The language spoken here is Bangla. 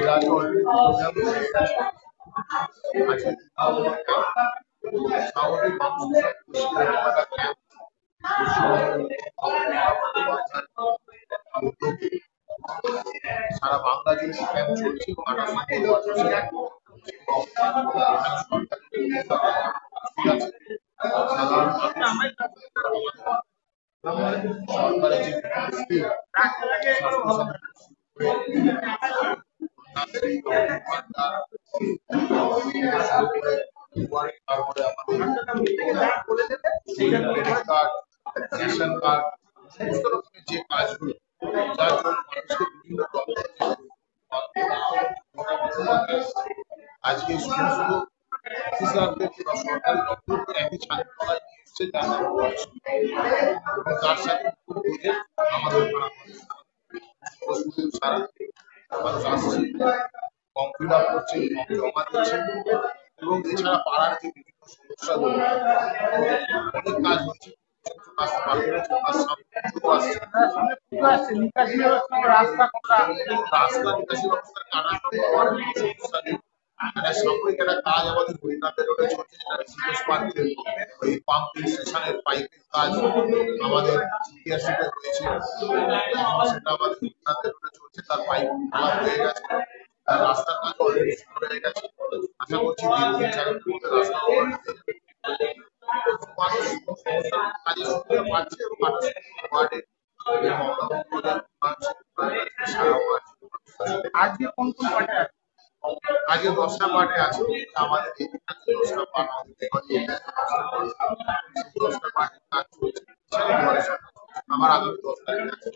এর আগে অলরেডি প্রোগ্রাম হয়ে গেছে। আজকে স্বাভাবিক মানুষের সারা বাংলা জুড়ে ক্যাম্প চলছে এবং সরকারের যে তারপরে ক্রেডিট কার্ড, রেশন কার্ড, সমস্ত রকমের যে কাজগুলো যার জন্য মানুষকে বিভিন্ন আজকে সমস্ত অফিসারদের সরকারি দপ্তর একই ছাদের তলায় নিয়ে এসছে যার নাম এবং তার সাথে আমাদের সারা মানুষ আসছে, ফর্ম ফিল আপ করছে, জমা দিচ্ছে এবং এছাড়া পাড়ার যে বিভিন্ন সমস্যাগুলো অনেক কাজ হচ্ছে। রাস্তা নিকাশি ব্যবস্থার নানান রকম সমস্যা নেই। সাময়িক একটা কাজ আমাদের হরিনাথের রোডে চলছে, যেটা ঋষিকেশ পার্কের ওই পাম্পিং স্টেশনের পাইপের কাজ আমাদের জিপিআরসিতে হয়েছে, সেটা আমাদের হরিনাথের রোডে চলছে। তার পাইপ হয়ে গেছে, তার রাস্তার কাজ অলরেডি শুরু হয়ে গেছে। আশা করছি দিন চারেকের মধ্যে রাস্তা মানুষ সমস্যার কাজে সুবিধা পাচ্ছে এবং মানুষ ওয়ার্ডে আজকে কোন কোন পার্টে আছে? আজকে 10টা পার্টে আছে। আমাদের এই দিকটা 10টা পার্ট আমাদের 10টা পার্টের কাজ চলছে। আমার আগামী 10 তারিখে আছে।